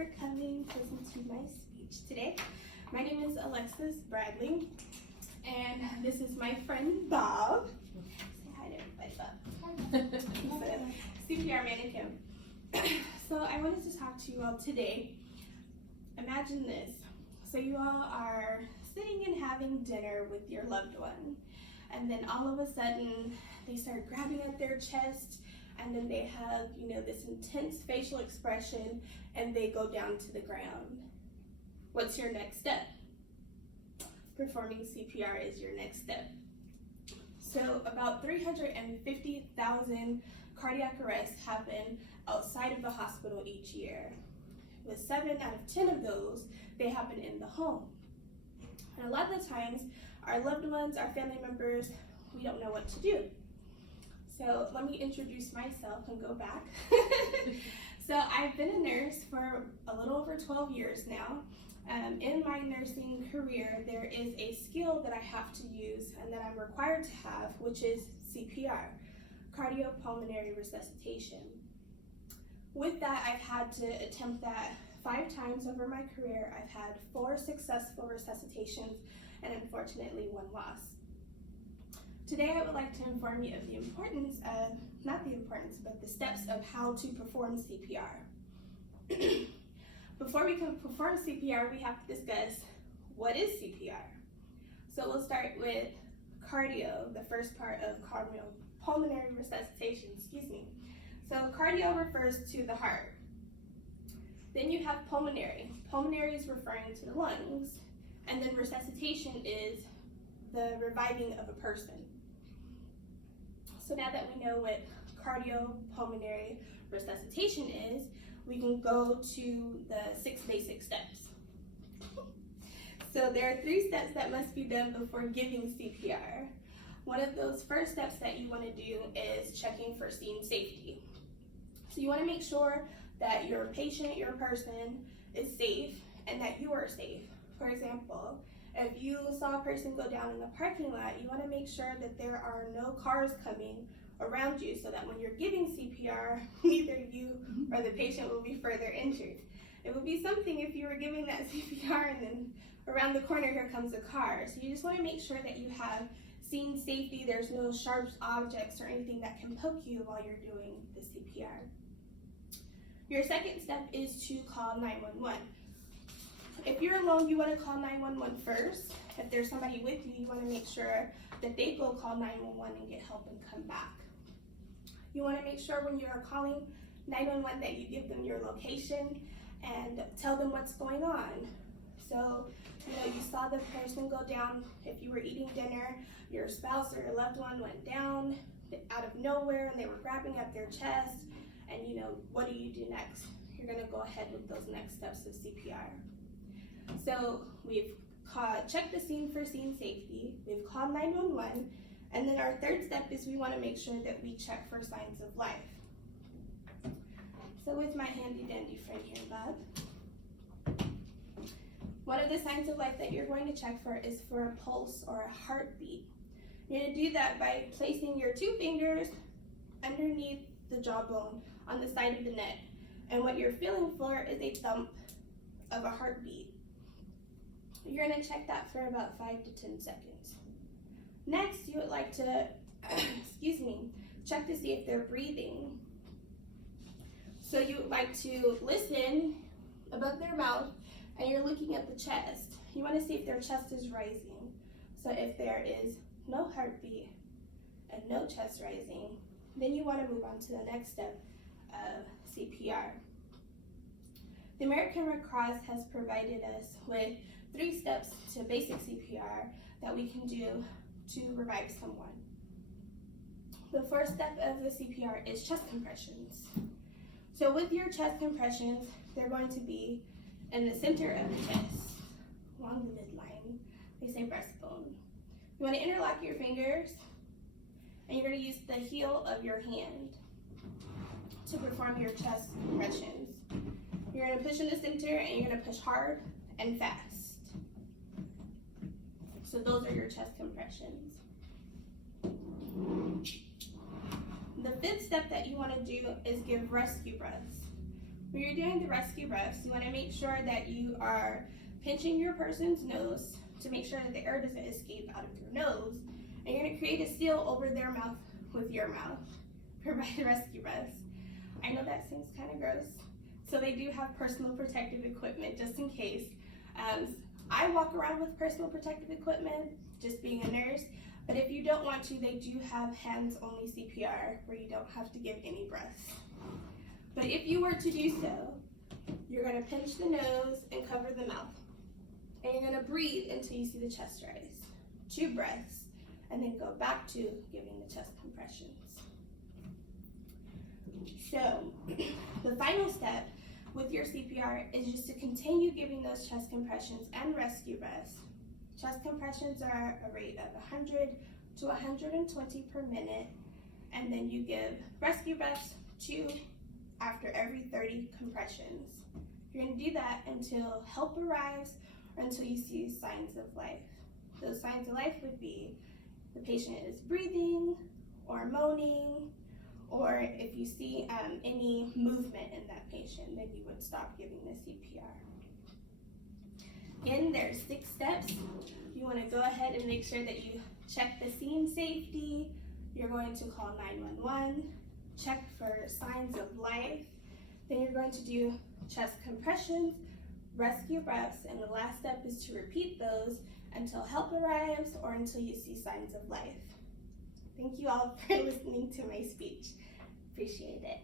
for coming to listen to my speech today. My name is Alexis Bradley, and this is my friend Bob. Say hi to everybody, Bob. He's a CPR mannequin. So I wanted to talk to you all today. Imagine this. So you all are sitting and having dinner with your loved one, and then all of a sudden they start grabbing at their chest, and then they have, this intense facial expression, and they go down to the ground. What's your next step? Performing CPR is your next step. So about 350,000 cardiac arrests happen outside of the hospital each year. With 7 out of 10 of those, they happen in the home. And a lot of the times, our loved ones, our family members, we don't know what to do. So let me introduce myself and go back. So I've been a nurse for a little over 12 years now. In my nursing career, there is a skill that I have to use and that I'm required to have, which is CPR, cardiopulmonary resuscitation. With that, I've had to attempt that 5 times over my career. I've had 4 successful resuscitations and unfortunately 1 loss. Today I would like to inform you of the importance of, but the steps of how to perform CPR. Before we can perform CPR, we have to discuss what is CPR. So we'll start with cardio, the first part of cardiopulmonary resuscitation, So cardio refers to the heart. Then you have pulmonary. Pulmonary is referring to the lungs. And then resuscitation is the reviving of a person. So now that we know what cardiopulmonary resuscitation is, we can go to the 6 basic steps. So there are 3 steps that must be done before giving CPR. One of those first steps that you want to do is checking for scene safety. So you want to make sure that your patient, your person, is safe and that you are safe. For example, if you saw a person go down in the parking lot, you want to make sure that there are no cars coming around you so that when you're giving CPR, neither you or the patient will be further injured. It would be something if you were giving that CPR and then around the corner here comes a car. So you just want to make sure that you have scene safety, there's no sharp objects or anything that can poke you while you're doing the CPR. Your second step is to call 911. If you're alone, you want to call 911 first. If there's somebody with you, you want to make sure that they go call 911 and get help and come back. You want to make sure when you're calling 911 that you give them your location and tell them what's going on. So, you saw the person go down. If you were eating dinner, your spouse or your loved one went down out of nowhere and they were grabbing at their chest, and what do you do next? You're going to go ahead with those next steps of CPR. So we've checked the scene for scene safety, we've called 911, and then our third step is we want to make sure that we check for signs of life. So with my handy dandy friend here, Bob, one of the signs of life that you're going to check for is for a pulse or a heartbeat. You're going to do that by placing your 2 fingers underneath the jawbone on the side of the neck. And what you're feeling for is a thump of a heartbeat. You're going to check that for about 5 to 10 seconds. Next, you would like to, check to see if they're breathing. So you would like to listen above their mouth, and you're looking at the chest. You want to see if their chest is rising. So if there is no heartbeat and no chest rising, then you want to move on to the next step of CPR. The American Red Cross has provided us with 3 steps to basic CPR that we can do to revive someone. The first step of the CPR is chest compressions. So with your chest compressions, they're going to be in the center of the chest, along the midline. They say breastbone. You want to interlock your fingers, and you're going to use the heel of your hand to perform your chest compressions. You're going to push in the center, and you're going to push hard and fast. So those are your chest compressions. The 5th step that you want to do is give rescue breaths. When you're doing the rescue breaths, you want to make sure that you are pinching your person's nose to make sure that the air doesn't escape out of your nose. And you're going to create a seal over their mouth with your mouth for the rescue breaths. I know that seems kind of gross. So they do have personal protective equipment just in case. I walk around with personal protective equipment, just being a nurse. But if you don't want to, they do have hands-only CPR where you don't have to give any breaths. But if you were to do so, you're going to pinch the nose and cover the mouth. And you're going to breathe until you see the chest rise. 2 breaths, and then go back to giving the chest compressions. So, the final step with your CPR is just to continue giving those chest compressions and rescue breaths. Chest compressions are a rate of 100 to 120 per minute, and then you give rescue breaths 2 after every 30 compressions. You're going to do that until help arrives or until you see signs of life. Those signs of life would be the patient is breathing or moaning, or if you see any movement in that patient, then you would stop giving the CPR. Again, there's 6 steps. You want to go ahead and make sure that you check the scene safety. You're going to call 911, check for signs of life. Then you're going to do chest compressions, rescue breaths, and the last step is to repeat those until help arrives or until you see signs of life. Thank you all for listening to my speech. Appreciate it.